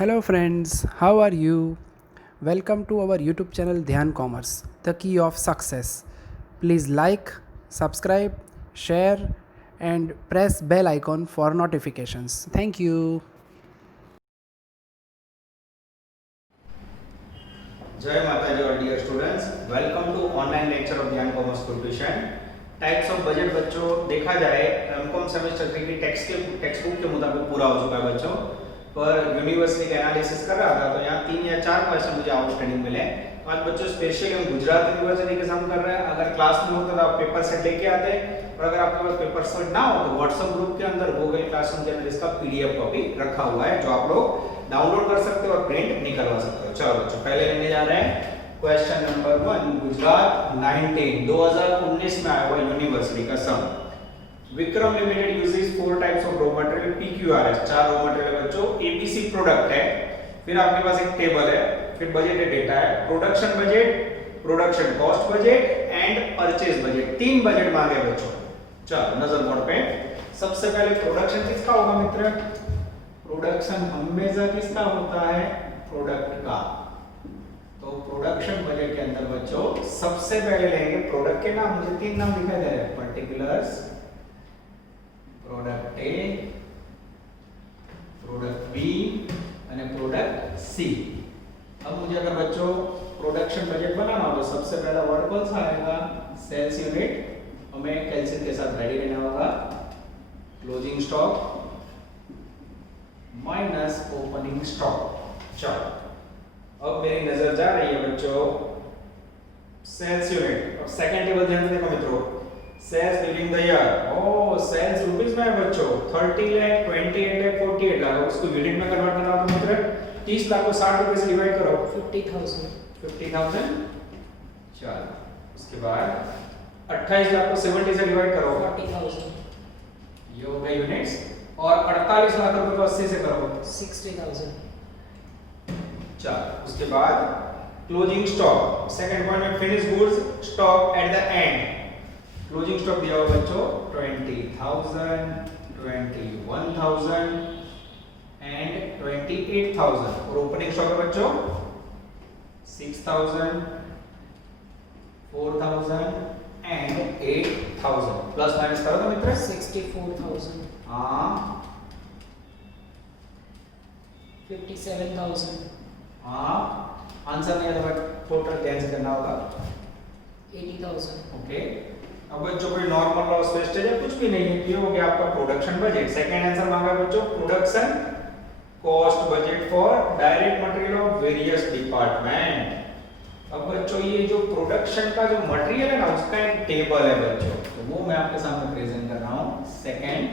Hello friends, how are you? Welcome to our YouTube channel Dhyan Commerce, the key of success. Please like, subscribe, share and press bell icon for notifications. Thank you. जय माता जी और dear students, welcome to online lecture of Gyan commerce tuition. Types of budget बच्चों देखा जाए MCom semester 3 की text book के मुताबिक पूरा हो चुका है बच्चों, पर यूनिवर्सिटी का एनालिसिस कर रहा था तो यहाँ 3 या 4 क्वेश्चन मुझे आउटस्टैंडिंग मिले। आज बच्चों स्पेशली हम गुजरात यूनिवर्सिटी के साथ कर रहे हैं। अगर क्लास में होता तो आप पेपर सेट लेके आते, और अगर आपके पास पेपर सेट ना हो तो व्हाट्सएप ग्रुप के अंदर गूगल क्लासरूम के अंदर इसका पीडीएफ कॉपी रखा हुआ है जो आप लोग डाउनलोड कर सकते हो और प्रिंट निकलवा सकते हो। चलो बच्चों पहले लेने जा रहे हैं क्वेश्चन नंबर 1, गुजरात 19 2019 में आया हुआ यूनिवर्सिटी का sum. Vikram limited uses 4 types of raw material PQRS, 4 raw material बच्चों। एबीसी प्रोडक्ट है, फिर आपके पास एक टेबल है, फिर बजट डेटा है, production budget, production cost budget and purchase budget. 3 budget मांगे बच्चों। चलो नजर बोर्ड पे सबसे पहले प्रोडक्शन किसका होगा मित्र? प्रोडक्शन हमेशा किसका होता है? प्रोडक्ट का। तो प्रोडक्शन बजट के अंदर बच्चों सबसे पहले लेंगे प्रोडक्ट के नाम। मुझे 3 नाम दिखाई दे रहे हैं, particulars, product A, product B और प्रोडक्ट सी। अब मुझे अगर बच्चों प्रोडक्शन बजट बनाना हो तो सबसे पहला वर्ड कौन सा आएगा? Sales unit. हमें कैलकुलेशन के साथ रेडी रहना होगा। Closing stock minus opening stock. चलो अब मेरी नजर जा रही है बच्चों सेल्स यूनिट। अब सेकंड टेबल ध्यान से देखो मित्रों, सेल्स ड्यूरिंग द ईयर। ओ सेल्स रुपीस में है बच्चों, 30 लाख, 28 लाख, 48 लाख। उसको यूनिट में कन्वर्ट करना हो तो मित्र 30 लाख को 60 रुपए से डिवाइड करो, 50,000। चलो उसके बाद 28 लाख को 70 से डिवाइड करो, 40,000। ये हो गए यूनिट्स। और 48 लाख रुपए को 80 से करो, 60,000। चलो उसके बाद क्लोजिंग स्टॉक। सेकंड पॉइंट में finish goods stock at the end. Closing stock दिया हुआ बच्चों 20,000, 21,000 एंड 28,000। और ओपनिंग स्टॉक है बच्चों 6,000, 4,000 एंड 8,000। प्लस माइनस करो तो मित्र 64,000। हाँ 57,000। हाँ आंसर नहीं आता बट टोटल ध्यान से करना होगा। 80,000। ओके अब बच्चों कोई नॉर्मल लॉस वेस्टेज है कुछ भी नहीं है, ये हो गया आपका प्रोडक्शन बजट। सेकंड आंसर मांगा बच्चों production cost budget for direct material of various department. अब बच्चों ये जो प्रोडक्शन का जो मटेरियल है ना उसका एक टेबल है बच्चों, तो वो मैं आपके सामने प्रेजेंट कर रहा हूं। Second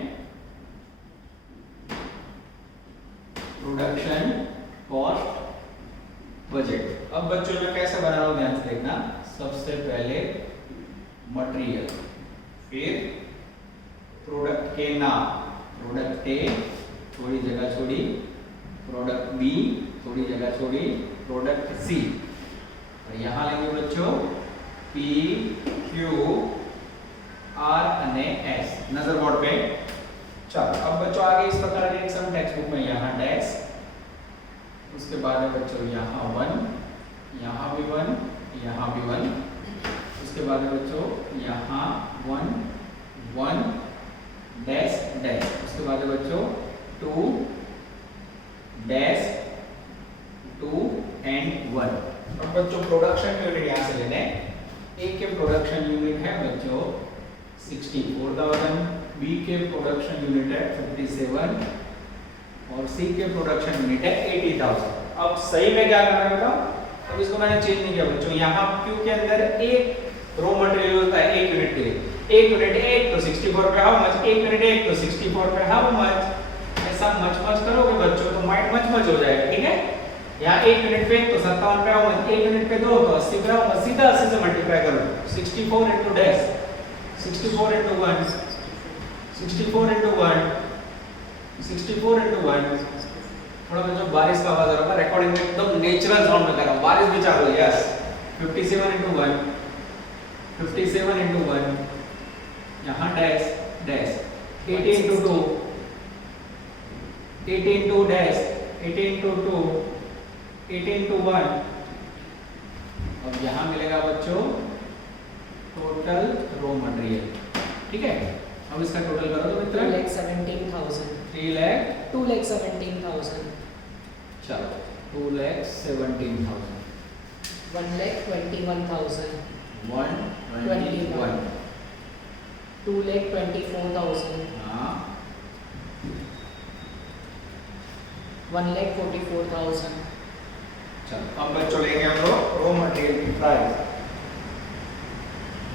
production cost budget. अब बच्चों मैं कैसे बना रहा हूं ध्यान से देखना। सबसे पहले मटेरियल, फिर प्रोडक्ट के नाम, प्रोडक्ट ए थोड़ी जगह छोड़ी, प्रोडक्ट बी थोड़ी जगह छोड़ी, प्रोडक्ट सी। और यहां लेंगे बच्चों पी क्यू आर और एस नजर बोर्ड पे। चलो अब बच्चों आगे इस प्रकार के सम टेक्स्ट बुक में यहां डैश, उसके बाद है बच्चों यहां 1, यहां भी 1, यहां भी 1, उसके बाद है बच्चों यहां 1 1 डैश डैश, उसके बाद है बच्चों 2 डैश 2 एंड 1। अब बच्चों प्रोडक्शन यूनिट यहां से लेने। ए के प्रोडक्शन यूनिट है बच्चों 64,000, बी के प्रोडक्शन यूनिट है 57 और सी के प्रोडक्शन यूनिट है 80,000। अब सही में क्या करना है बताओ। अब इसको मैंने चेंज नहीं किया बच्चों। यहाँ क्यू के अंदर एक रॉ मटेरियल होता है 1 यूनिट के लिए। 1 यूनिट 1 तो 64 पे हाउ मच, 1 यूनिट 1 तो 64 पे हाउ मच। ऐसा मच मच करोगे बच्चों तो माइंड मच मच हो जाएगा, ठीक है। यहाँ 1 यूनिट पे तो 57 पे हाउ मच, 1 यूनिट पे 2 तो 80 पे हाउ मच। सीधा 80 से मल्टीप्लाई करो, 64 into dash, 64 into 1, 64 into 1, 64 into 1। थोड़ा बच्चों बारिश का आवाज आ रहा है, रिकॉर्डिंग में एकदम नेचुरल साउंड में कर रहा हूं, बारिश भी चालू है। यस 57 into 1, 57 into 1, यहां dash dash, 80 into 2, 80 into dash 18 to 2, 18 to 1। अब यहाँ मिलेगा बच्चों टोटल रॉ मटेरियल, ठीक है। अब इसका टोटल करो तो मित्र 2,17,000 2,17,000। चलो 2,17,000 1,21,000 121। 2,24,000 हाँ 1,44,000 चलो अब बच्चों लेंगे हम लोग रॉ मटेरियल की price.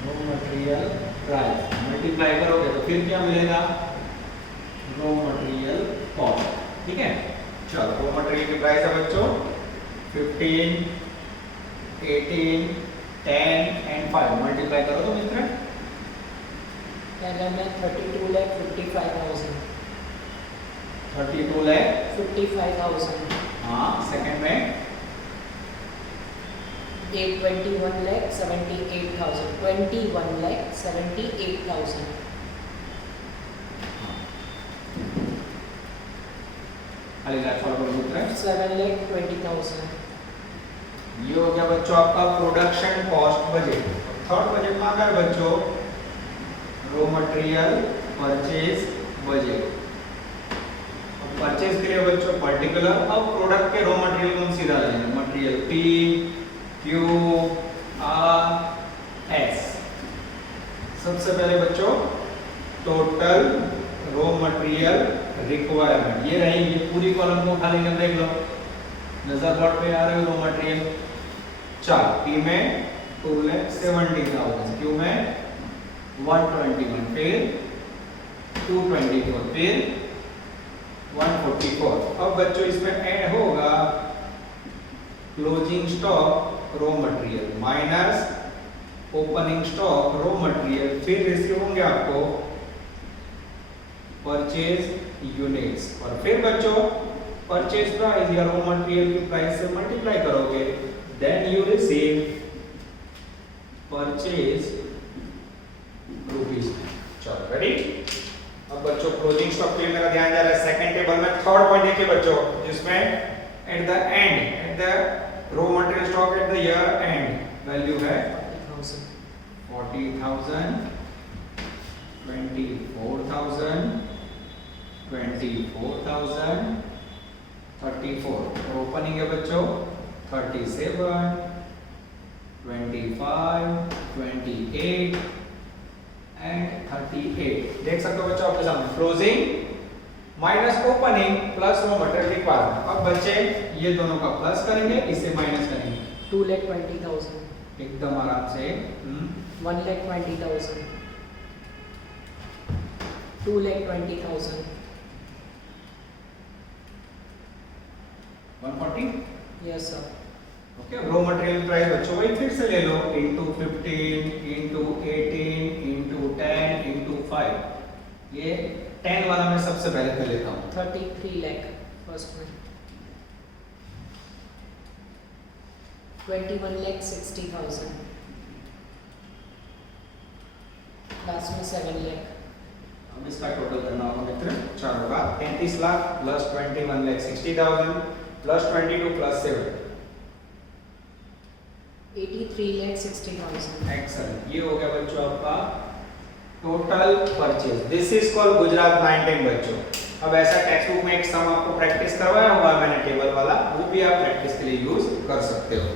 Raw material price multiply करोगे तो फिर क्या मिलेगा, रॉ मटेरियल कॉस्ट, ठीक है। चलो रॉ मटेरियल की प्राइस है बच्चों 15, 18, 10 एंड 5। मल्टीप्लाई करो तो मित्र पहले में 32,55,000 32 लाख 55,000 हाँ। सेकंड में 21,78,000 21,78,000 खाली लाख फॉलो मित्र 7,20,000 ये हो गया बच्चों आपका production cost budget. Third budget में आता है बच्चों raw material purchase budget. Purchase के लिए बच्चों पर्टिकुलर, अब प्रोडक्ट के रॉ मटेरियल को हम सीधा लेंगे, material P Q R S। सबसे पहले बच्चों टोटल रॉ मटेरियल रिक्वायरमेंट, ये रही, ये पूरी कॉलम को उठा लेंगे, देख लो नजर बोर्ड पे आ रहे हो रॉ मटेरियल। चल P में 2,70,000, Q में 121, फिर 224, फिर 144। अब बच्चों इसमें ऐड होगा closing stock raw material minus opening stock raw material, फिर रिसीव होंगे आपको परचेज यूनिट्स, और फिर बच्चों परचेज प्राइस या रॉ मटेरियल की प्राइस से मल्टीप्लाई करोगे, then you receive purchase rupees. चलो रेडी। अब बच्चों क्लोजिंग स्टॉक के लिए मेरा ध्यान जा रहा है सेकंड टेबल में थर्ड पॉइंट देखिए बच्चों, जिसमें at the end at the raw material stock at the year and value है 40,000 24,000 24,000 34। ओपनिंग है बच्चों 37 25 28 एंड 38। देख सकते हो बच्चों आपके सामने closing minus opening plus raw material requirement. अब बच्चे ये दोनों का प्लस करेंगे, इसे माइनस करेंगे, 2,20,000 एकदम आराम से 1,20,000 2,20,000 140। Yes sir. Okay raw material price बच्चों वही फिर से ले लो इंटू 15 इंटू 18 इंटू 10 इंटू 5। ये 10 वाला मैं सबसे पहले कर लेता हूँ 33 लाख फर्स्ट में 21,60,000 लास्ट में 7 लाख। अब इसका टोटल करना होगा मित्र, चार होगा 33 lakh plus 21,60,000 plus 22 plus 7 83,60,000। Excellent. ये हो गया बच्चों आपका total purchase. This is called Gujarat 910 बच्चों। अब ऐसा टेक्स्ट बुक में एक सम आपको प्रैक्टिस करवाया हुआ है मैंने टेबल वाला, वो भी आप प्रैक्टिस के लिए यूज कर सकते हो।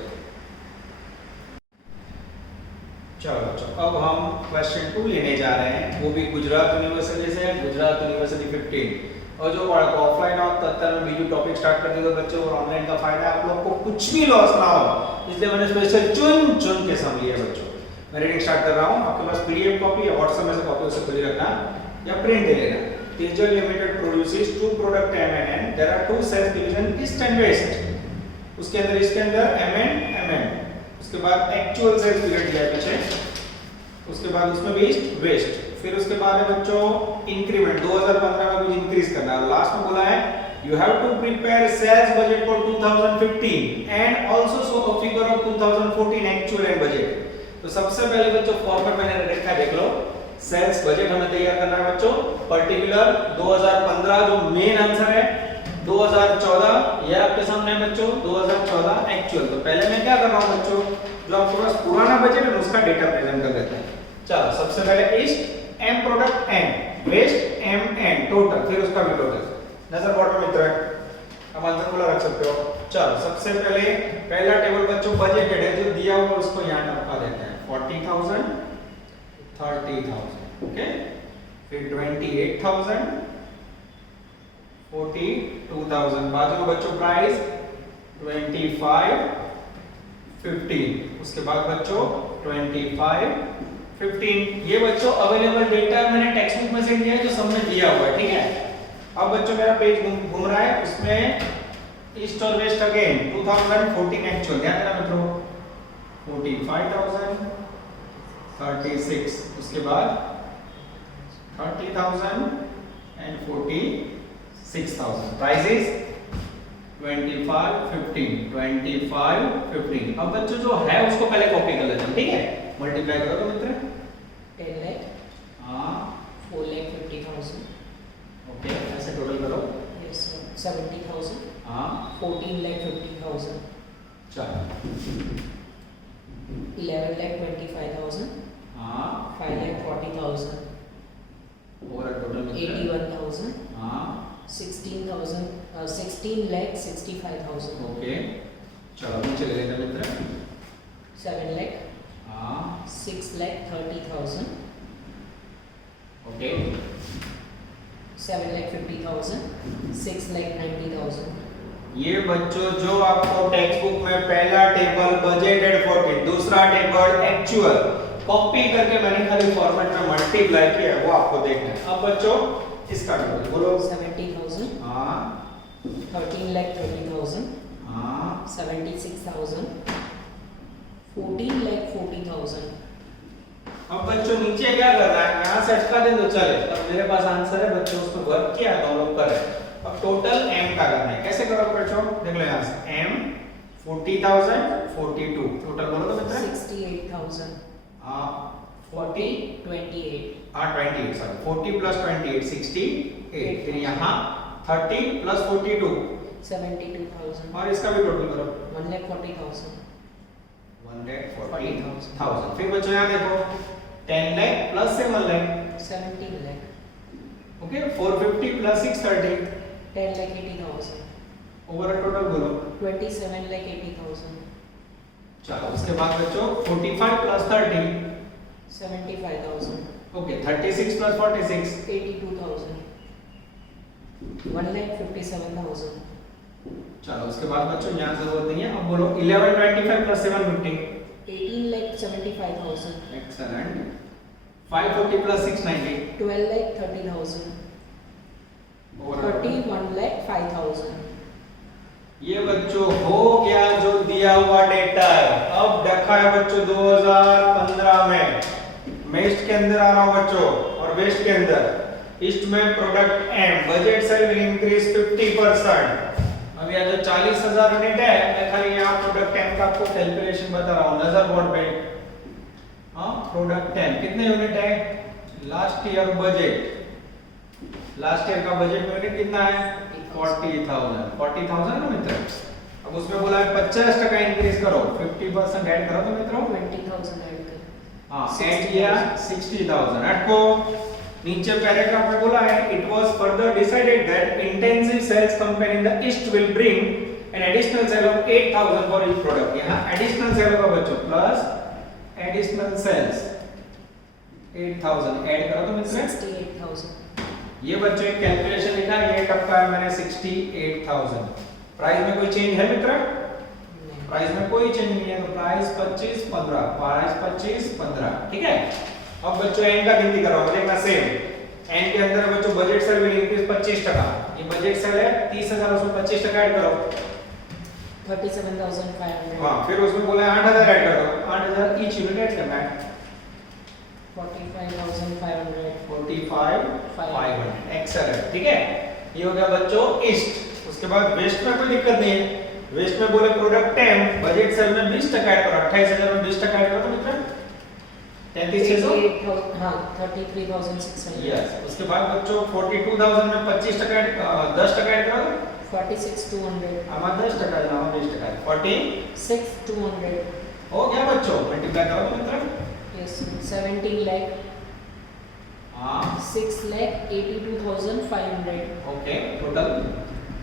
चलो बच्चों अब हम क्वेश्चन 2 लेने जा रहे हैं, वो भी गुजरात यूनिवर्सिटी से, गुजरात यूनिवर्सिटी 15। और जो ऑफलाइन और तत्काल में बीजू टॉपिक स्टार्ट कर दिए तो बच्चों और ऑनलाइन का फायदा है आप लोग को कुछ भी लॉस ना हो, इसलिए मैंने स्पेशल चुन के सम लिए बच्चों। मैं रीडिंग स्टार्ट कर रहा हूं, आपके पास पीडीएफ कॉपी या व्हाट्सएप में से कॉपी उसे खुली रखना या प्रिंट ले लेना। Tejas Limited produces two product M&N. There are two sales division East and West. उसके अंदर इसके अंदर M&M, उसके बाद एक्चुअल सेल्स पीरियड दिया है पीछे, उसके बाद उसमें भी ईस्ट वेस्ट, फिर उसके बाद है बच्चों इंक्रीमेंट 2015 में कुछ इंक्रीज करना है। लास्ट में बोला है you have to prepare sales budget for 2015 and also show a figure of 2014 actual and budget। तो सबसे पहले बच्चों फॉर्मेट मैंने रखा है, देख लो सेल्स बजट हमें तैयार करना है बच्चों, पर्टिकुलर 2015 जो मेन आंसर है, 2014 ये आपके सामने है बच्चों, 2014 एक्चुअल। तो पहले मैं क्या कर रहा हूँ बच्चों, जो आपके पास पुराना बजट है उसका डेटा प्रेजेंट कर देते हैं। चलो सबसे पहले east M product N, west M N total, फिर उसका भी टोटल। नजर बॉटम में तरह अब आंसर खुला रख सकते हो। चलो सबसे पहले पहला टेबल बच्चों बजट है जो दिया हुआ उसको यहाँ टपका देते हैं, 40,000, 30,000, ओके। फिर 28,000, 42,000, बाजू में बच्चों प्राइस 25, 15, उसके बाद बच्चों 25, 15। ये बच्चों अवेलेबल डेटा मैंने टेक्स्ट बुक में से दिया है जो सबने दिया हुआ है, ठीक है। अब बच्चों मेरा पेज घूम रहा है, उसमें ईस्ट और वेस्ट अगेन 2014 एक्चुअल, ध्यान देना मित्रों, 45,000, 36, उसके बाद 30,000 एंड 46,000। प्राइसेस 25, 15, 25, 15। अब बच्चों जो है उसको पहले कॉपी कर लेते हैं, ठीक है। मल्टीप्लाई करो तो मित्र 10 lakh, हाँ 4,50,000, ओके, ऐसे टोटल करो, yes sir, 70,000, हाँ 14,50,000, चलो 11,25,000, हाँ 5,40,000, और टोटल मित्र 81,000, हाँ 16,65,000, ओके। चलो नीचे ले लेते हैं मित्र 7 lakh, हाँ 6,30,000, ओके 7,50,000, 6,90,000, ये बच्चों जो आपको टेक्स्ट बुक में पहला टेबल बजटेड फॉर, दूसरा टेबल एक्चुअल, कॉपी करके मैंने खाली फॉर्मेट में मल्टीप्लाई किया है वो आपको देखना है। अब बच्चों इसका टोटल बोलो 70,000, हाँ 13,30,000, हाँ 76,000, 14,40,000, अब बच्चों नीचे क्या करना है, यहाँ से अटका दे तो चले। अब मेरे पास आंसर है बच्चों, उसको वर्क किया तो हम लोग कर रहे हैं। अब टोटल एम का करना है, कैसे करोगे बच्चों, देख लो यहाँ से एम 40,000, 42 टोटल बोलो तो मित्र 68,000, हाँ 40, 28, हाँ 28, सॉरी 40 प्लस 28 68, फिर यहाँ 30 प्लस 42 72,000, और इसका भी टोटल करो 1,40,000, 1,40,000। फिर बच्चों यहाँ देखो 10 lakh plus 7 lakh, 17 lakh, okay 450 plus 630 10,80,000, over total बोलो। 27,80,000, चलो उसके बाद बच्चों 45 प्लस 30 75,000, ओके 36 प्लस 46 82,000, 1,57,000, चलो उसके बाद बच्चों यहाँ जरूरत नहीं है। अब बोलो 1125 प्लस 750 18,75,000, एक्सेलेंट 540 प्लस 690 12,30,000, ओवर 31,05,000, ये बच्चों हो गया जो दिया हुआ डेटा है। अब देखा है बच्चों 2015 में मैं ईस्ट के अंदर आ रहा हूं बच्चों और वेस्ट के अंदर। ईस्ट में product M budget sale will increase 50%। अब यह जो 40,000 यूनिट है, मैं खाली यहाँ प्रोडक्ट एम का आपको कैलकुलेशन बता रहा हूँ। नजर बोर्ड पे हाँ प्रोडक्ट एम कितने यूनिट है, last year budget, last year का बजट यूनिट कितना है 40,000 ना मित्र। अब उसमें बोला है 50% इंक्रीज करो, 50% ऐड करो तो मित्रों 20,000 ऐड कर, हाँ ऐड किया 60,000 ऐड को। नीचे पैराग्राफ में बोला है it was further decided that intensive sales company in the east will bring an additional sale of 8,000 for each product. यहाँ एडिशनल सेल होगा बच्चों प्लस एडिशनल सेल्स 8,000 ऐड करो तो मित्र 68,000, ये बच्चों एक कैलकुलेशन लिखा है, ये टपका है मैंने 68,000। प्राइस में कोई चेंज है मित्र, प्राइस में कोई चेंज नहीं है, तो प्राइस 25 15, प्राइस 25 15, ठीक है। अब बच्चों एन का गिनती कराओगे, देखना सेम एन के अंदर बच्चों बजट सेल विल इंक्रीज 25%। ये बजट सेल है 30,000, उसमें 25% ऐड करो 37,500, हाँ। फिर उसमें बोला है 8,000 ऐड करो, 8,000 ईच यूनिट ऐड करना है 45,500, 45,500 एक्सेलेंट, ठीक है। ये हो गया बच्चों ईस्ट। उसके बाद वेस्ट में कोई दिक्कत नहीं है, वेस्ट में बोले प्रोडक्ट एम बजट सेल में 20% ऐड करो, 28,000 में 20% ऐड करो तो मित्र 38,000, हाँ 33,600, यस। उसके बाद बच्चों 42,000 में 25% 10% ऐड करो 46,200. આમાં 10% છે, આમાં 20% 6,200. हो गया बच्चों, मल्टीप्लाई करो मित्र। Yes. 17 lakh. हाँ 6,82,500. Okay, total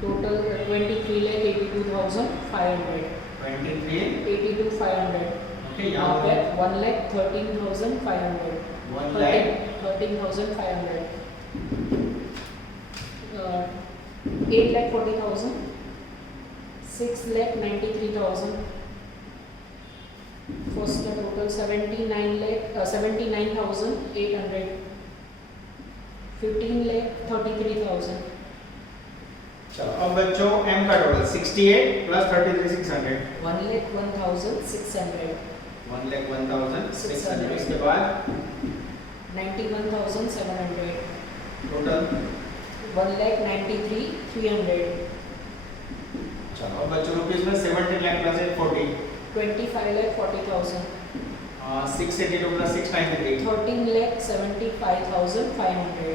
Total 23 lakh 82,500. 23 82,500. Okay, यहाँ यहाँ पे पे 1 lakh 13,500. 1 lakh 13,500. 8 lakh 40,000. 6 lakh 93,000. First the total 79,800. 15 lakh 33,000. चलो अब बच्चों m का टोटल 68 प्लस 33,600 1 lakh 1,600. 1,01,600 इसके बाद 91,700. टोटल 1,93,300. चलो अब बच्चों रुपीस में 17 लाख प्लस 40 25,40,000. 682 प्लस 693 13,75,500.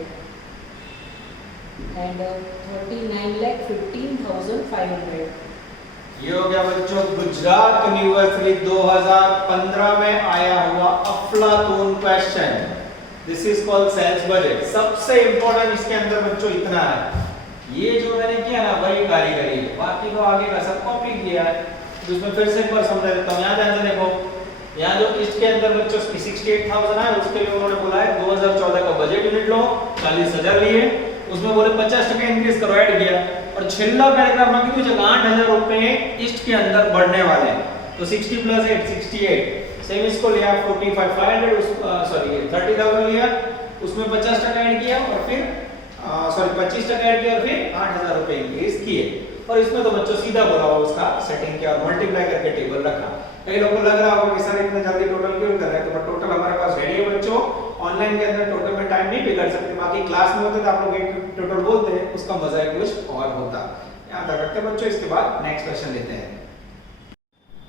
And 39,15,500. ये हो गया बच्चों गुजरात यूनिवर्सिटी 2015 में आया हुआ अफलातून question. This is called sales budget. सबसे इंपॉर्टेंट इसके अंदर बच्चों इतना है, ये जो मैंने किया ना वही कारीगरी है, बाकी तो आगे का सब कॉपी किया है। तो इसमें फिर से एक बार समझा देता हूँ, यहाँ ध्यान से देखो। यहाँ जो इसके अंदर बच्चों 68,000 है, उसके लिए उन्होंने बोला है 2014 का बजट यूनिट लो, 40,000 लिए, उसमें बोले 50% इंक्रीज करो, ऐड किया, और छिल्ला पैराग्राफ में कितनी जगह 8,000 रुपए ईस्ट के अंदर बढ़ने वाले हैं, तो 60 प्लस 8 68, सेम इसको लिया 45,500 सॉरी 30,000 लिया, उसमें 50% ऐड किया और फिर सॉरी 25% ऐड किया और फिर 8,000 रुपए इंक्रीज किए। और इसमें तो बच्चों सीधा बोला हुआ उसका सेटिंग किया और मल्टीप्लाई करके टेबल रखा। कई लोगों को लग रहा होगा कि सर इतने जल्दी टोटल क्यों कर रहे हैं, तो टोटल हमारे पास रेडी है बच्चों। ऑनलाइन के अंदर टोटल में टाइम नहीं बिगाड़ सकते, बाकी क्लास में होते तो आप लोग एक टोटल बोलते हैं, उसका मजा ही कुछ और होता। याद रखते हैं बच्चों। इसके बाद नेक्स्ट क्वेश्चन लेते हैं।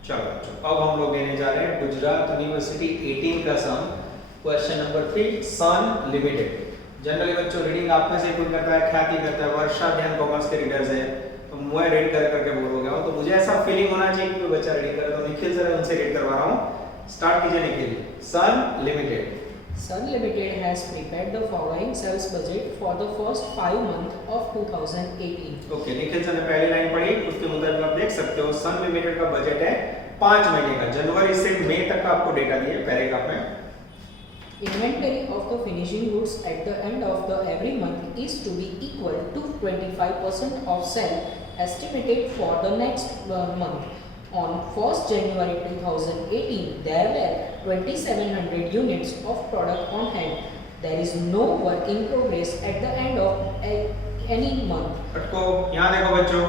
चलो बच्चों अब हम लोग लेने जा रहे हैं गुजरात यूनिवर्सिटी 18 का सम, क्वेश्चन नंबर 3 सन लिमिटेड। जनरली बच्चों रीडिंग आप में से कोई करता है, ख्याति करता है, वर्षा ध्यान कॉमर्स के रीडर्स है, तो मैं रीड कर करके बोल हो गया हूं, तो मुझे ऐसा फीलिंग होना चाहिए कि कोई बच्चा रीडिंग करे, तो निखिल सर उनसे रीड करवा रहा हूं। स्टार्ट कीजिए निखिल। सन limited Sun Limited has prepared the following sales budget for the first 5 months of 2018. Okay, Nikhil sir ने पहली लाइन पढ़ी, उसके मुताबिक आप देख सकते हो सन लिमिटेड का बजट है 5 महीने का, जनवरी से मई तक का आपको डेटा दिए पैराग्राफ में। Inventory of the finishing goods at the end of the every month is to be equal to 25% of sale estimated for the next month. On 1st January 2018, there were 2,700 units of product on hand. There is no work in progress at the end of any month. अटको यहाँ देखो बच्चों,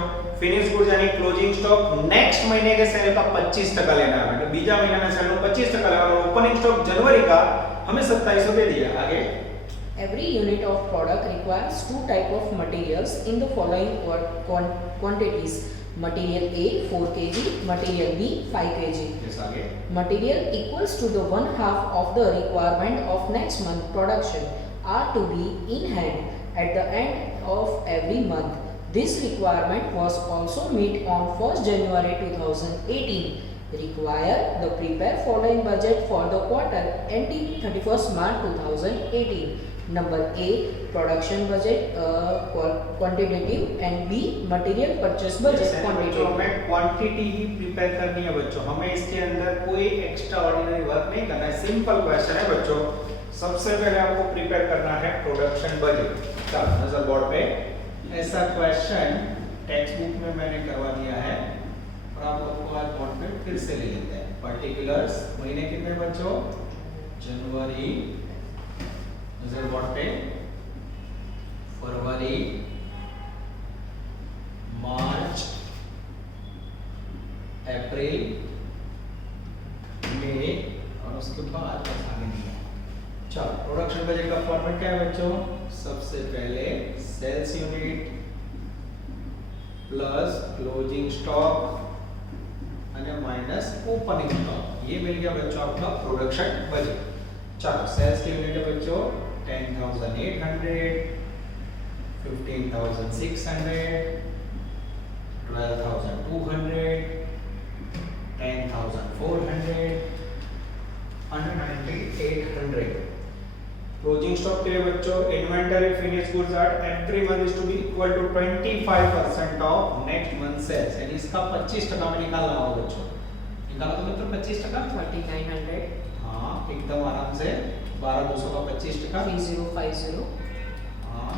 finish goods यानी closing stock next महीने के cell का 25% लेना है, मतलब बीजा महीना में सेल में 25% लेना है, और ओपनिंग स्टॉक जनवरी का हमें 2700 दे दिया। आगे Every unit of product requires 2 types of materials in the following quantities. Material A 4 kg, material B 5 kg. yes, आगे Material equals to the 1/2 of the requirement of next month production are to be in hand at the end of every month. This requirement was also met on 1st January 2018. Require the prepare following budget for the quarter ending 31st March 2018. Number A production budget quantitative and B material purchase budget बच्चों quantitative. हमें quantity ही prepare करनी है बच्चों, हमें इसके अंदर कोई extra ordinary work नहीं करना है। सिंपल क्वेश्चन है बच्चों। सबसे पहले आपको प्रिपेयर करना है प्रोडक्शन बजट। चलो नजर बोर्ड पे ऐसा क्वेश्चन टेक्स्ट बुक में मैंने करवा दिया है, और आप लोग को आज बोर्ड पे फिर से ले लेते हैं। पर्टिकुलर्स महीने कितने बच्चों? जनवरी, नजर बोर्ड पे फरवरी, मार्च, अप्रैल, मई, और उसके बाद बस आगे नहीं है। चलो प्रोडक्शन बजट का फॉर्मेट क्या है बच्चों? सबसे पहले sales unit plus closing stock અને माइनस ओपनिंग स्टॉक, ये मिल गया बच्चों आपका प्रोडक्शन बजट। चलो सेल्स की यूनिट है बच्चों 10,800, 15,600, 12,200, 10,400, 198,800. क्लोजिंग स्टॉक के लिए बच्चों inventory finish goods at every month is to be equal to 25% of next month sales, यानी इसका 25% में निकालना होगा बच्चों। निकालो तो मित्रों 25%, 3900, हाँ एकदम आराम से 12,200 का 25%, 3050, हाँ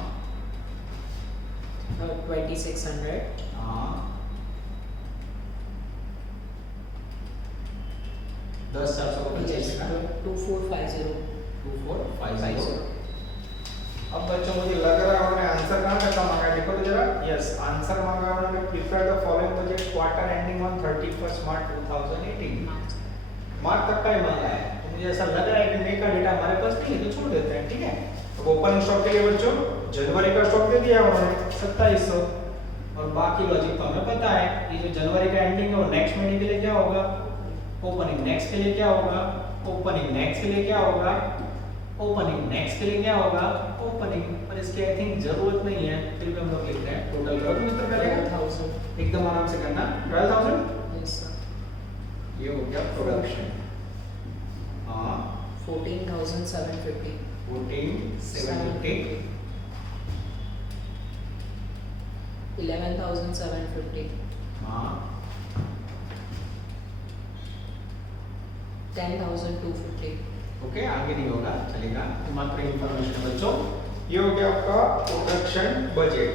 2600, हाँ 10,400 का 25%, 2450, 2450। अब बच्चों मुझे लग रहा है उन्होंने आंसर कहाँ तक का मांगा है, देखो तो जरा। यस, आंसर मांगा है उन्होंने, prepare the following budget quarter ending on 31 मार्च 2018। मार्च तक का ही मांगा है, तो मुझे ऐसा लग रहा है कि मई का डेटा हमारे पास नहीं है, तो छोड़ देते हैं, ठीक है। तो ओपनिंग स्टॉक के लिए बच्चों जनवरी का स्टॉक दे दिया उन्होंने 2700, और बाकी लॉजिक तो हमें पता है। ये जो जनवरी का एंडिंग है वो नेक्स्ट महीने के लिए क्या होगा, ओपनिंग नेक्स्ट के लिए क्या होगा, ओपनिंग नेक्स्ट के लिए क्या होगा, ओपनिंग नेक्स्ट के लिए क्या होगा, ओपनिंग। पर इसकी आई थिंक जरूरत नहीं है, फिर भी हम लोग लिख रहे हैं। टोटल करो तो मित्र पहले 12,000, एकदम आराम से करना। 12,000 yes sir, ये हो गया प्रोडक्शन। हाँ 14,750, 14,750, 11,750, हाँ 10,250, ओके। आगे नहीं होगा, चलेगा, मात्र इंफॉर्मेशन बच्चों। ये हो गया आपका प्रोडक्शन बजट।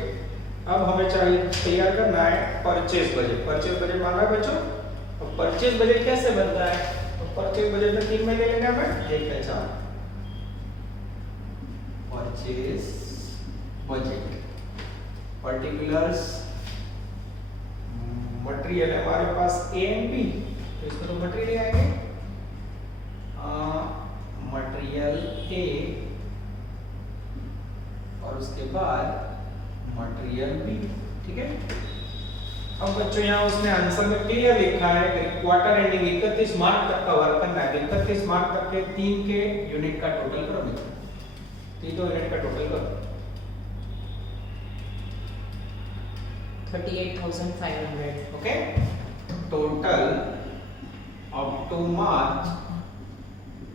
अब हमें चाहिए तैयार करना है परचेज बजट। परचेज बजट मांगा है बच्चों। अब परचेज बजट कैसे बनता है, तो परचेज बजट में 3 महीने लेंगे हमें, एक है 4। परचेज बजट, पर्टिकुलर्स, मटेरियल है हमारे पास ए एंड बी, तो इसको तो मटेरियल आएंगे, मटेरियल ए, और उसके बाद मटेरियल बी, ठीक है। अब बच्चों यहाँ उसने आंसर में क्लियर लिखा है कि क्वार्टर एंडिंग 31 मार्च तक का वर्क करना है। 31 मार्च तक के 3 के यूनिट का टोटल करो मित्रों, 3 यूनिट का टोटल करो। 38,500, okay, total up to March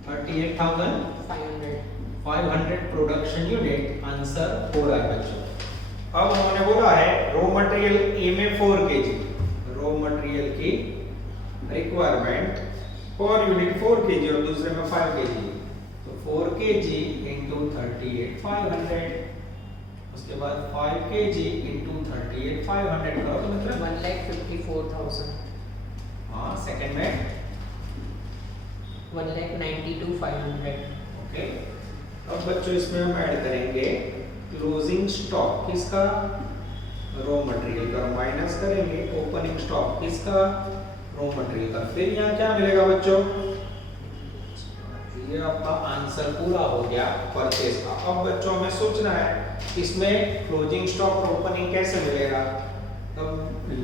38,500 production unit, answer 4 है बच्चों। अब उन्होंने बोला है रॉ मटेरियल ए में 4 kg, रॉ मटेरियल की रिक्वायरमेंट पर यूनिट 4 kg और दूसरे में 5 kg, तो 4 kg इंटू 38,500, उसके बाद 5 kg इंटू 38,500 करो तो मतलब 1,54,000, हाँ सेकंड में 1,92,500, ओके। अब बच्चों इसमें हम ऐड करेंगे क्लोजिंग स्टॉक किसका, रॉ मटेरियल का, माइनस करेंगे ओपनिंग स्टॉक किसका, रॉ मटेरियल का। फिर यहाँ क्या मिलेगा बच्चों, ये आपका आंसर पूरा हो गया परचेज का। अब बच्चों हमें सोचना है इसमें क्लोजिंग स्टॉक और ओपनिंग कैसे मिलेगा। अब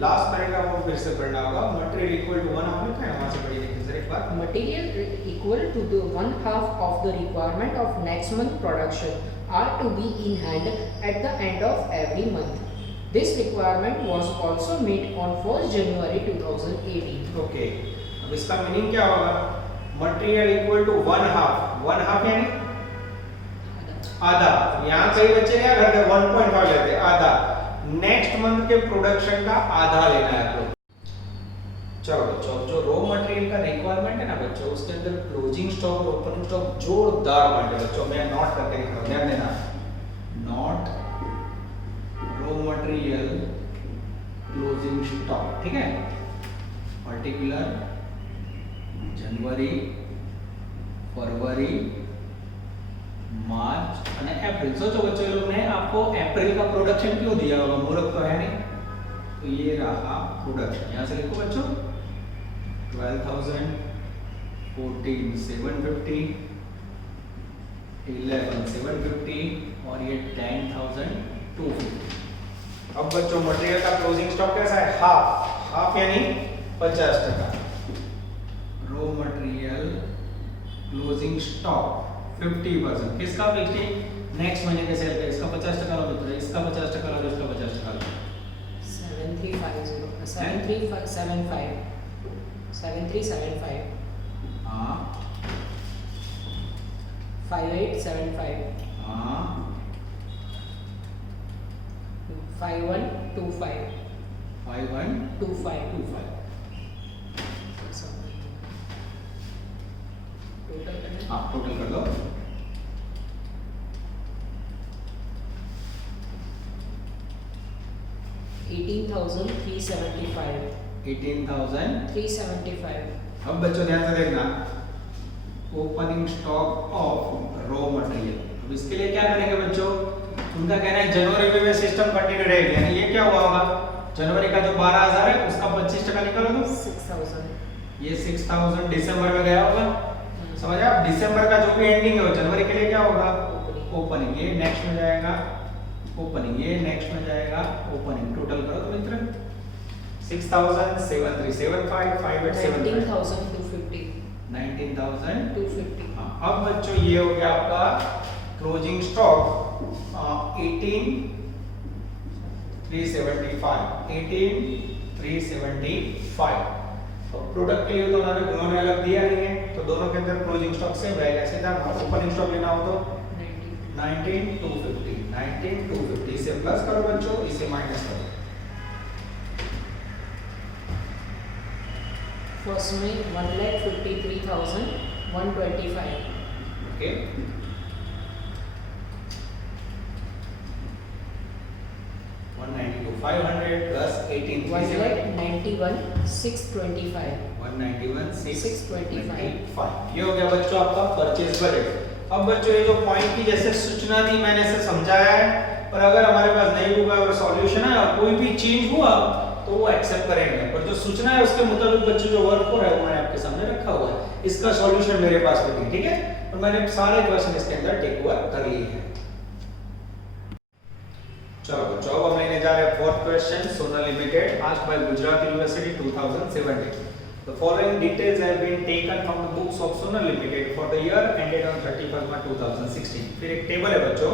लास्ट पैराग्राफ को फिर से पढ़ना होगा। मटेरियल इक्वल टू 1 हाफ लिखा है, वहां से पढ़िए सर एक बार। material equal to the 1/2 of the requirement of next month production are to be in hand at the end of every month. This requirement was also met on 1st January 2018. Okay, अब इसका meaning क्या होगा, material equal to 1 half, 1 half यानी आधा। यहाँ कई बच्चे क्या करते हैं 1.5 लेते हैं, आधा। नेक्स्ट मंथ के प्रोडक्शन का आधा लेना है आपको। चलो बच्चों, जो रॉ मटेरियल का रिक्वायरमेंट है ना बच्चों, उसके अंदर क्लोजिंग स्टॉक और ओपनिंग स्टॉक जोरदार बांटे बच्चों। मैं नोट करके लिख रहा हूं, ध्यान देना। Not raw material closing stock, ठीक है। पर्टिकुलर जनवरी, फरवरी, मार्च અને एप्रिल। सोचो बच्चों, ये लोग ने आपको अप्रैल का प्रोडक्शन क्यों दिया होगा, मूर्ख तो है नहीं। तो ये रहा प्रोडक्शन, यहाँ से लिखो बच्चों 12,000, 14,750, 11,750 और ये 10,250। अब बच्चों मटेरियल का क्लोजिंग स्टॉक कैसा है, हाफ। हाफ यानी 50%। Raw material closing stock 50%। किसका 50? नेक्स्ट महीने के सेल का। इसका 50% लो मित्र, इसका 50% लो, इसका 50% लो। 7,350, 7375 हाँ 5875 हाँ 5125 5125 टोटल करना हाँ टोटल कर दो 18,375 18,000। 375 अब बच्चों ध्यान से देखना, opening stock of raw material. अब इसके लिए क्या करेंगे बच्चों, उनका कहना है जनवरी में सिस्टम कंटिन्यू रहेगी, यानी ये क्या हुआ होगा, जनवरी का जो 12,000 है उसका 25% निकालो तो 6,000 ये 6,000 दिसंबर में गया होगा। समझ आया, दिसंबर का जो भी एंडिंग है वो जनवरी के लिए क्या होगा, ओपनिंग। ये नेक्स्ट में जाएगा ओपनिंग, ये नेक्स्ट में जाएगा ओपनिंग। टोटल करो तो मित्र 6,07375 19,250 19,250। हाँ, अब बच्चों ये हो गया आपका क्लोजिंग स्टॉक 18,375। तो प्रोडक्ट के लिए तो उन्होंने अलग दिया नहीं है, तो दोनों के अंदर क्लोजिंग स्टॉक सेम रहेगा। सीधा ओपनिंग स्टॉक लेना हो तो 19,250 इसे प्लस करो बच्चों, इसे माइनस करो। फर्स्ट में 1,53,125 ओके, $192,500 1,91,625 $191,625। ये हो गया बच्चों आपका परचेज बजट। अब बच्चों ये जो पॉइंट की जैसे सूचना दी मैंने ऐसे समझाया है, पर अगर हमारे पास नहीं हुआ और सॉल्यूशन है और कोई भी चेंज हुआ तो वो एक्सेप्ट करेंगे, पर जो सूचना है उसके मुताबिक बच्चों जो वर्क हो रहा है वो मैंने आपके सामने रखा हुआ है। इसका सॉल्यूशन मेरे पास भी नहीं, ठीक है, और मैंने सारे क्वेश्चन इसके अंदर टेक ओवर कर लिए हैं। चलो बच्चों अब हम लेने जा रहे हैं fourth question, Sonal limited, asked by Gujarat university 2017। The following details have been taken from the books of Sonal Limited for the year ended on 31st March 2016। फिर एक टेबल है बच्चों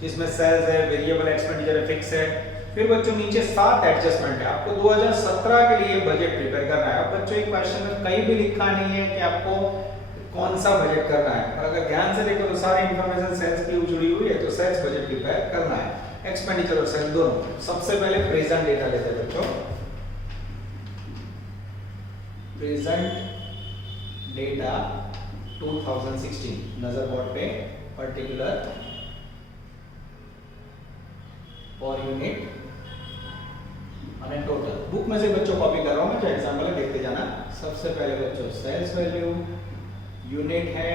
जिसमें सेल्स है, वेरिएबल एक्सपेंडिचर है, फिक्स है। फिर बच्चों नीचे 7 एडजस्टमेंट है। आपको 2017 के लिए बजट प्रिपेयर करना है। अब बच्चों एक क्वेश्चन में कहीं भी लिखा नहीं है कि आपको कौन सा बजट करना है, पर अगर ध्यान से देखो तो सारी इंफॉर्मेशन सेल्स की जुड़ी हुई है, तो सेल्स बजट प्रिपेयर करना है, एक्सपेंडिचर और सेल्स दोनों। सबसे पहले प्रेजेंट डेटा लेते हैं बच्चों, प्रेजेंट डेटा 2016 नजर बोर्ड पे, पर्टिकुलर पर यूनिट और टोटल। बुक में से बच्चों कॉपी कर रहा हूं मैं, जो एग्जांपल है देखते जाना। सबसे पहले बच्चों सेल्स वैल्यू, यूनिट है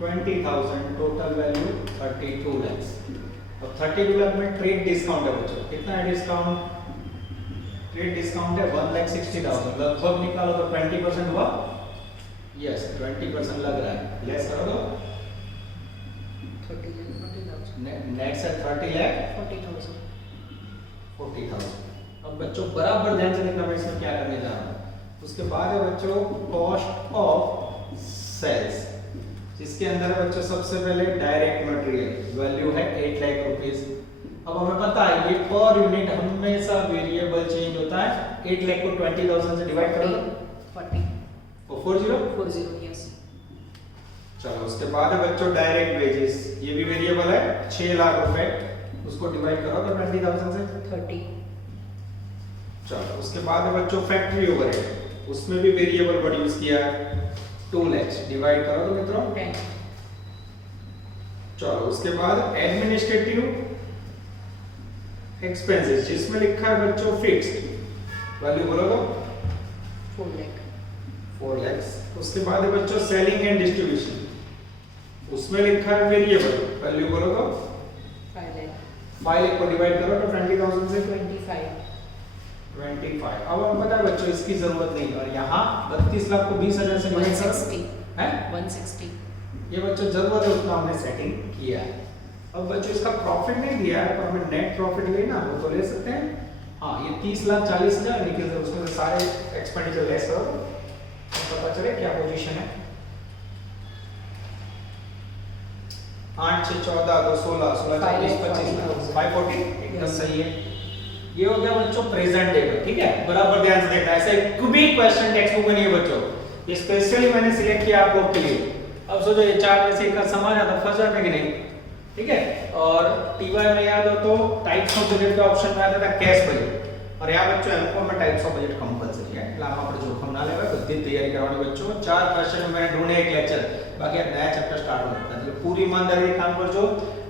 20,000, टोटल वैल्यू 32 लाख। अब 32 लाख में ट्रेड डिस्काउंट है बच्चों, कितना है डिस्काउंट, ट्रेड डिस्काउंट है 1,60,000, लगभग निकालो तो 20% हुआ। यस 20% लग रहा है, लेस करो तो 30,000 नेट से 30 लाख 40,000। अब बच्चों बराबर ध्यान से देखना, मैं इसमें क्या करने जा रहा हूँ। उसके बाद है बच्चों कॉस्ट ऑफ सेल्स, जिसके अंदर है बच्चों सबसे पहले डायरेक्ट मटेरियल, वैल्यू है 8 लाख रुपीस। अब हमें पता है ये पर यूनिट हमेशा वेरिएबल चेंज होता है। 8 लाख को 20,000 से डिवाइड करो तो 40 40 यस। चलो उसके बाद है बच्चों डायरेक्ट वेजेस, ये भी वेरिएबल है 6 लाख रुपए, उसको डिवाइड करो तो 20,000 से 30 चलो उसके बाद है बच्चों फैक्ट्री ओवरहेड, उसमें भी वेरिएबल प्रोड्यूस किया है 2 लाख, डिवाइड करो तो मित्रों 10 चलो उसके बाद एडमिनिस्ट्रेटिव एक्सपेंसेस, जिसमें लिखा है बच्चों फिक्स्ड, वैल्यू बोलो तो 4 लाख 4 लाख। उसके बाद है बच्चों सेलिंग एंड डिस्ट्रीब्यूशन, उसमें लिखा है वेरिएबल, वैल्यू बोलो तो 5 लाख 5 लाख को डिवाइड करो तो 20,000 से 25 अब हमें पता है बच्चों इसकी जरूरत नहीं, और यहाँ 32 लाख को 20,000 से डिवाइड करो 160 है 160 ये बच्चों जरूरत है उतना हमने सेटिंग किया है। अब बच्चों इसका प्रॉफिट नहीं दिया है, पर हमें नेट प्रॉफिट लेना वो तो ले सकते हैं। हाँ ये 30,40,000 निकल से उसमें से सारे एक्सपेंडिचर लेस करो तो पता चले क्या पोजीशन है। 8 6 14 2 16 16 40 25 540 एकदम सही है। ये हो गया बच्चों प्रेजेंट टेबल, ठीक है, बराबर ध्यान से देखना, ऐसे भी क्वेश्चन टेक्स्ट बुक में नहीं है बच्चों, ये स्पेशली मैंने सिलेक्ट किया आप लोग के लिए। अब सोचो ये चार में से एक का समा जाता फंस जाता कि नहीं, ठीक है। और टीवाई में याद हो तो टाइप्स ऑफ बजट का ऑप्शन में आता था कैश बजट, और यहाँ बच्चों एमकॉम में टाइप्स ऑफ बजट कंपलसरी है, એટલે આમાં આપણે જોખમ ના લેવાય, બધી તૈયારી કરવાની બચ્ચો। ચાર ક્વેશ્ચન मैंने ढूंढे एक लेक्चर, बाकी अब नया चैप्टर स्टार्ट हो जाता है, तो पूरी ईमानदारी से काम करजो।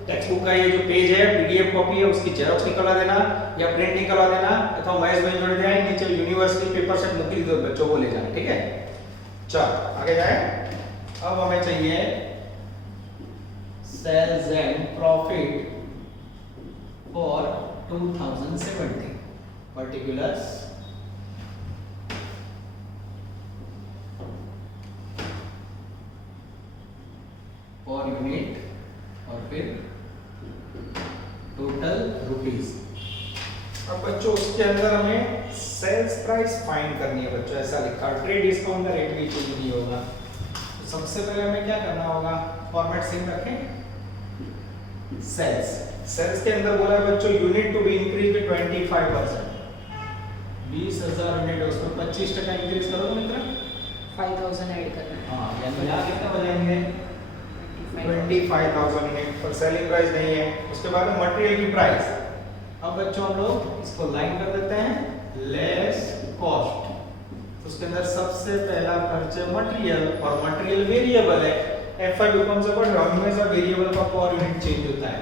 टेक्स्ट बुक का ये जो पेज है पीडीएफ कॉपी है उसकी जेरॉक्स निकलवा देना या प्रिंट निकलवा देना, अथवा महेश भाई जोड़े जाए नीचे यूनिवर्सिटी पेपर सेट मोकली दो बच्चों को ले जाना, ठीक है। चल आगे जाए। अब हमें चाहिए sales and profit for 2017 particulars per unit और फिर टोटल रुपीस। अब बच्चों उसके अंदर हमें सेल्स प्राइस फाइंड करनी है बच्चों, ऐसा लिखा ट्रेड डिस्काउंट का रेट भी चेंज नहीं होगा। तो सबसे पहले हमें क्या करना होगा, फॉर्मेट सेम रखें। सेल्स के अंदर बोला है बच्चों unit to be increase with 25%, 20,000 unit है उसमें 25% इंक्रीज करो मित्र, 5000 ऐड करना है। हाँ यानी यहाँ कितना बजाएंगे 25,000 यूनिट, पर सेलिंग प्राइस नहीं है। उसके बाद में मटेरियल की प्राइस, अब बच्चों हम लोग इसको लाइन कर देते हैं लेस कॉस्ट। उसके अंदर सबसे पहला खर्च है मटेरियल, और मटेरियल वेरिएबल है, एफआई बिकम्स अबाउट हमेशा वेरिएबल का पर यूनिट चेंज होता है।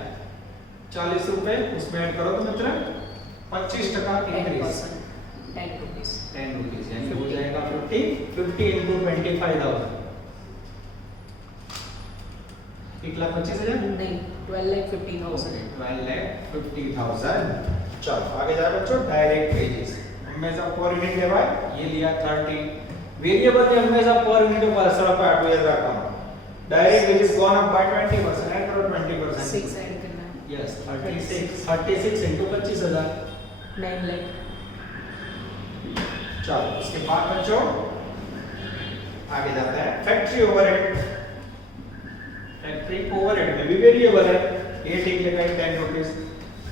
40 रुपए उसमें ऐड करो तो मित्र 25% इंक्रीज 10 रुपीस 10 रुपीस यानी हो जाएगा 50 into 25,000 1,25,000 नहीं 12,50,000 12,50,000। चलो आगे जाए बच्चों डायरेक्ट वेजेस, हमेशा पर यूनिट लेवा ये लिया 30, वेरिएबल में हमेशा पर यूनिट पर असर पे आटो याद रखना। Direct wages gone up by 20%, add करो 20%, 6 ऐड करना है। Yes 36 into 25,000 9 lakh. चलो उसके बाद बच्चों आगे जाते हैं फैक्ट्री ओवरहेड। फैक्ट्री ओवरहेड में भी वेरिएबल है, ये ठीक लेगा 10 रुपीस,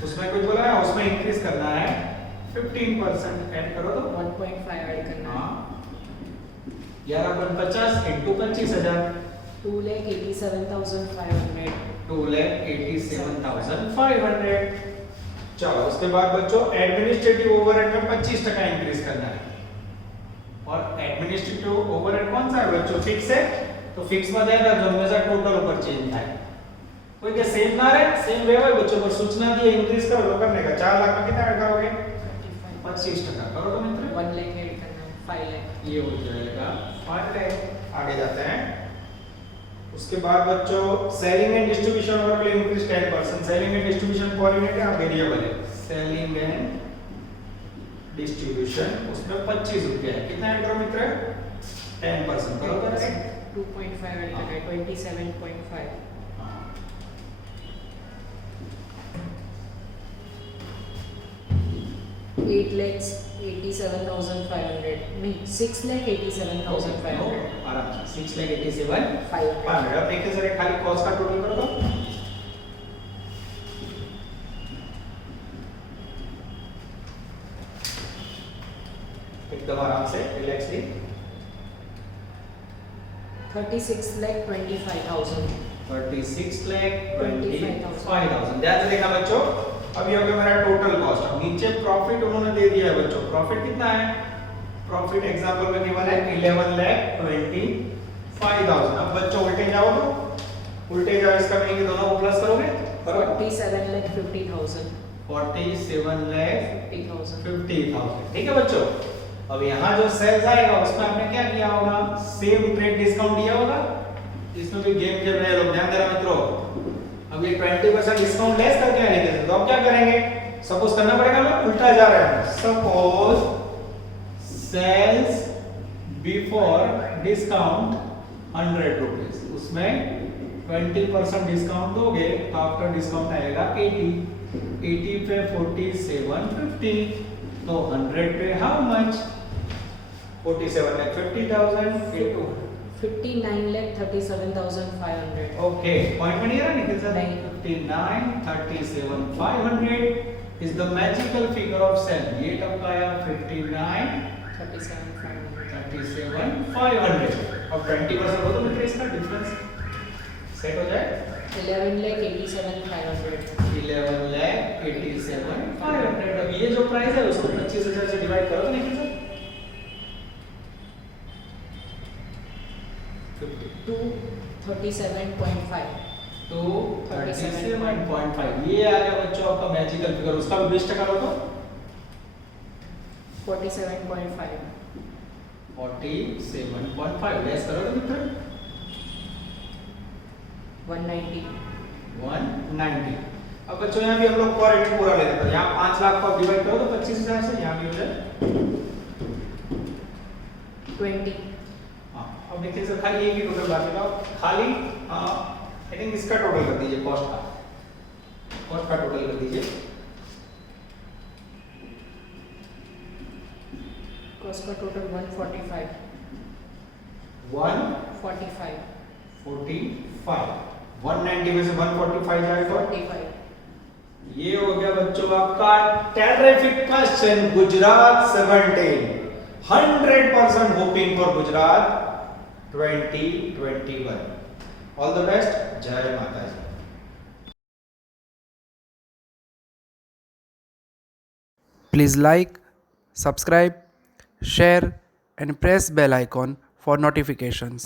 उसमें कुछ बोला है उसमें इंक्रीज करना है 15%, ऐड करो तो 1.5 ऐड करना है। हाँ 11,50 into 25,000 2,87,500 2,87,500। चलो उसके बाद बच्चों एडमिनिस्ट्रेटिव ओवरहेड में 25% इंक्रीज करना है, और एडमिनिस्ट्रेटिव ओवरहेड कौन सा है बच्चों फिक्स है, तो फिक्स में जाएगा जो हमेशा टोटल ऊपर चेंज થાય, कोई के सेम ना रहे, सेम वेव है बच्चों पर सूचना दी इंक्रीज करो तो करने का 4 लाख में कितना ऐड करोगे 25% करो तो मित्र 1 लाख ऐड करना है 5 लाख। ये हो जाएगा 5 लाख। आगे जाते हैं उसके बाद बच्चों selling and distribution overhead will increase 10%, selling and distribution per unit है वेरिएबल है, सेलिंग एंड डिस्ट्रीब्यूशन उसमें 25 रुपए है, कितना ऐड करो मित्र 10% करो तो 2.5 ऐड करना है 27.5। 8,87,500 नहीं 6,87,500 आराम से 6,87,500। अब देखिए सर खाली कॉस्ट का टोटल करो तो एकदम आराम से रिलैक्सली 36,25,000 36,25,000। ध्यान से देखना बच्चों, अब ये हो गया मेरा टोटल कॉस्ट। अब नीचे प्रॉफिट उन्होंने दे दिया है बच्चों, प्रॉफिट कितना है, प्रॉफिट एग्जांपल में गिवन है 11,25,000। अब बच्चों उल्टे जाओ तो उल्टे जाओ, इसका मीनिंग दोनों को प्लस करोगे 47,50,000 47,50,000, ठीक है बच्चों। अब यहाँ जो सेल्स आएगा उसमें आपने क्या किया होगा, सेम ट्रेड डिस्काउंट दिया होगा, इसमें भी गेम खेल रहे हैं लोग, ध्यान देना मित्रों। अब ये 20% डिस्काउंट लेस करके आने के तो अब क्या करेंगे, सपोज करना पड़ेगा, हमें उल्टा जा रहा है, suppose sales before discount 100 rupees, उसमें 20% डिस्काउंट दोगे तो आफ्टर डिस्काउंट आएगा 80 पे 4750, तो 100 पे how much 47,50,000 into 59,37,500। Okay point में नहीं आ रहा निखिल सर, नहीं। 59,37,500 is the magical figure of sale. ये टर्म का आया 59 37,500। अब 20% हो तो मित्र इसका डिफरेंस सेट हो जाए 11,87,500। 11,87,500। अब ये जो प्राइस है उसको 25,000 से डिवाइड करो तो निकल जाए 237.5। 237.5। ये आ गया बच्चों आपका मैजिकल फिगर। उसका भी 20% लो तो 47.5। 47.5 लेस करो तो मित्र 190। 190। अब बच्चों यहाँ भी हम लोग क्वाड्रेटिक पूरा लेते हैं। यहाँ 5 लाख को डिवाइड करो तो 25,000 से, यहाँ भी हो जाए 20। हाँ। अब देखिए सर खाली एक ही टोटल बाकी था। खाली आई थिंक इसका टोटल कर दीजिए, कॉस्ट का टोटल कर दीजिए। कॉस्ट का टोटल 145। 145। 190 में से 145 जाएगा 45। ये हो गया बच्चों आपका terrific question Gujarat 17। 100% hoping for Gujarat 2021। All the best. जय माता दी। Please like, subscribe, share and press bell icon for notifications.